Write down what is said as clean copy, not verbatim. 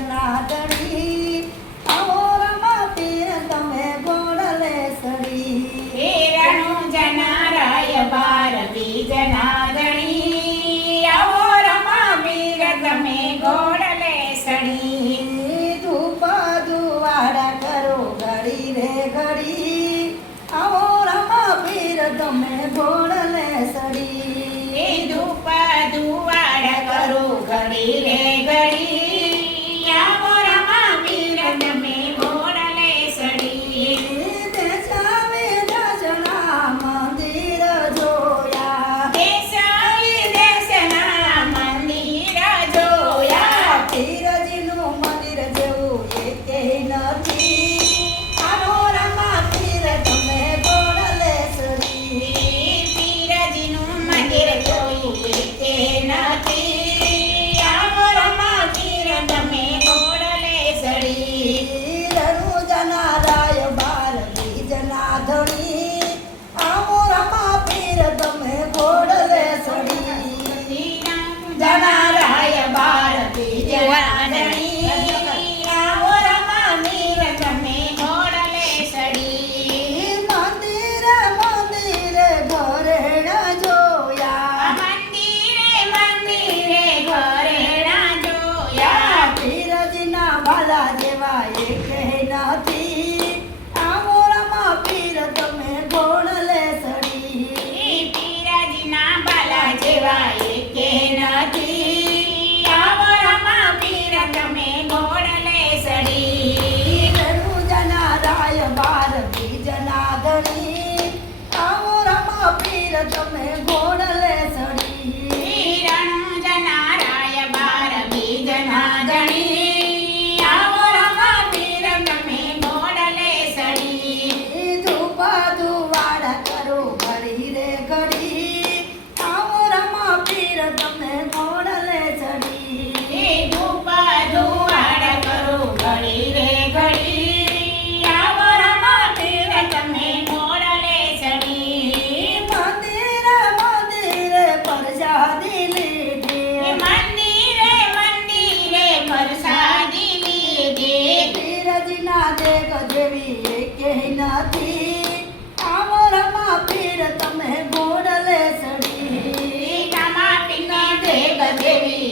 જનાર્દની આવો રમા પીર તમે ગોળલે સડી હે રણુ જનારાય ભારતી જનાર્દની આવો રમા પીર તમે ગોળલે સડી ધૂપ દુવાડા કરો ઘડી રે ઘડી આવો રમા પીર તમે ગોળલે સડી ધૂપ દુવાડ કરો ઘડી રે ઘડી આવો રમા પીર તમે ગોળલે સડી દેશા વિદેશના મંદિર જોયા દેશ વિદેશના મંદિર જોયા પીરજીનું મંદિર જેવું એકેય નથી આવો રમા પીર તમે ગોળલે સડી પીરજીનું મંદિર જોયું તે નથી આવો રમા પીર તમે ગોળલે સડી રણુ જનારાય ભારતી જનાર્દની આવો રમા પીર તમે ગોળલે સડી જનારાય ભારતી જનાર્દની આવો રમા પીર તમે ગોળલે સડી મંદિરે મંદિરે ઘરેણા જોયા મંદિરે મંદિરે ઘરેણા જોયા પીરજીના બાલા જેવા એકેય નથી આવો રમા પીર તમે ગોળલે સડી પીરજીના બાલા જેવા એકે નથી આવો રમા પીર તમે ગોળલે સડી રણુ જનારાય ભારતી જનાર્દની આવો રમા પીર તમે ગોળલે સડી રણુ જનારાય ભારતી જનાર્દની આવો રમા પીર તમે ગોળલે સડી ધૂપ દુવાડા કરો ઘડી રે ઘડી આવો રમા પીર તમે ગોળલે સડી ધૂપ ધુવાડ કરો ઘડી રે ઘડી આવો રમા પીર તમે ગોળલે સડી મંદિરે મંદિરે પ્રસાદી લીધી મંદિરે મંદિરે પ્રસાદી લીધી પીરજીના દેગ જેવી એકેય નથી આવો રમા પીર તમે ગોળલે સડી ટમાટીના દેગ જેવી